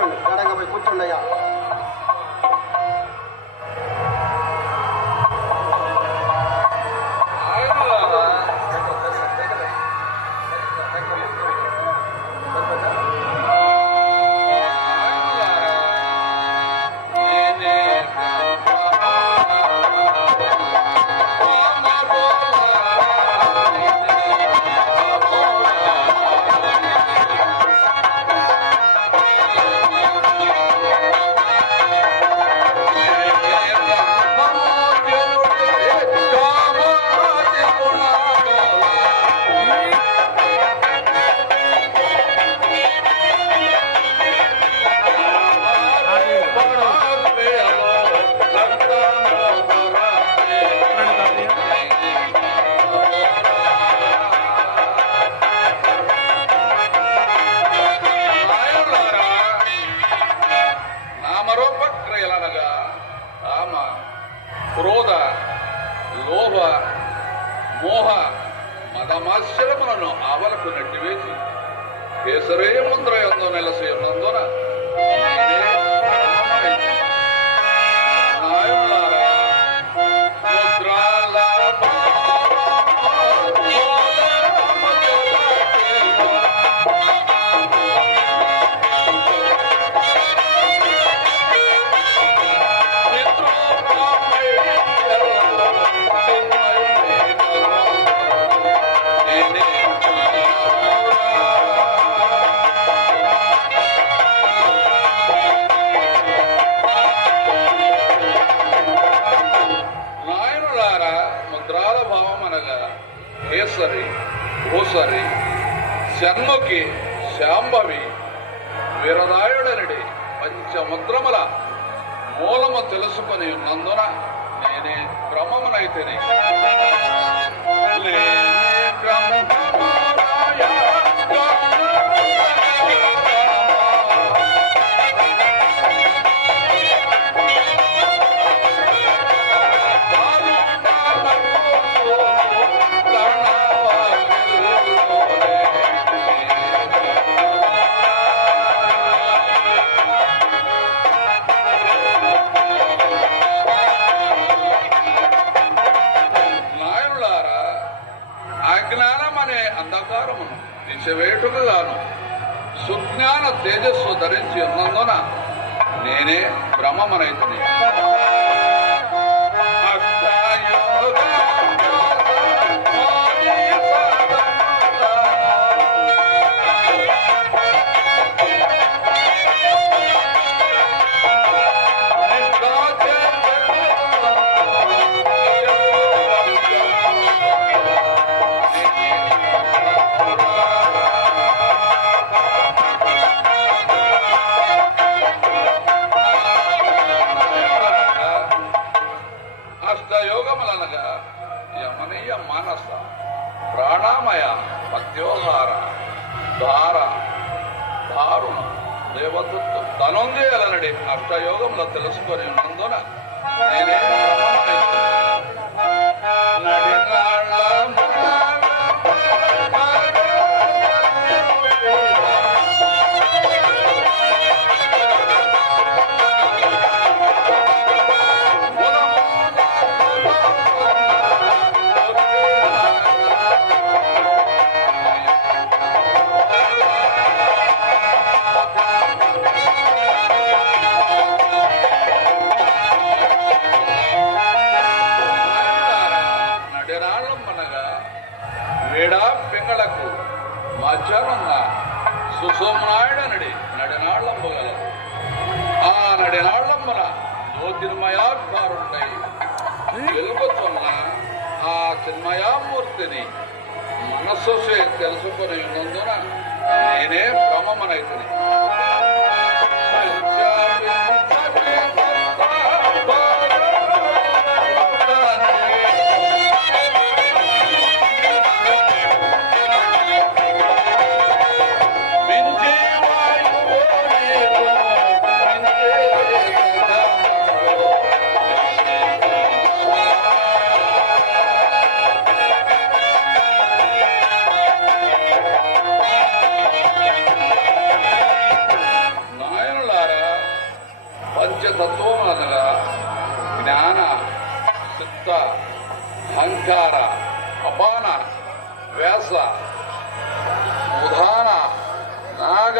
కూర్చోండి, గడంగా పోయి కూర్చోండి అయ్యా. క్రోధ లోభ మోహ మదమాశ్చర్యములను ఆవలకు నెట్టివేసి కేసరే ముద్ర ఎందో నెలసి ఉన్నందున కేసరి భూసరి శర్మకి శాంభవి వీరరాయుడనడి పంచముద్రముల మూలము తెలుసుకొని ఉన్నందున నేనే బ్రహ్మమునైతేనే. అంధకారమును దిశవేటుగాను సుజ్ఞాన తేజస్సు ధరించి ఉన్నందున నేనే బ్రహ్మమునైతిని. అష్టయోగములనగా యమనీయ మానస ప్రాణామయ పద్యోహార ధార దారుణ దేవదత్తు ధనుంజయలనడి అష్టయోగములు తెలుసుకొని ఉన్నందున నేనే వేడా పింగళకు మధ్యాహ్నంగా సుసోమనాయుడనడి నడినాళ్లంబగలరు. ఆ నడినాళ్లంబన జ్యోతిర్మయాకారుండై వెలుగుతున్న ఆ చిన్మయామూర్తిని మనస్సు తెలుసుకొని ఉన్నందున నేనే బ్రహ్మమునైతిని. ಸತ್ವಮನಗ ಜ್ಞಾನ ಚಿತ್ತ ಅಹಂಕಾರ ಅಪಾನ ವ್ಯಾಸ ಉದಾನ ನಾಗ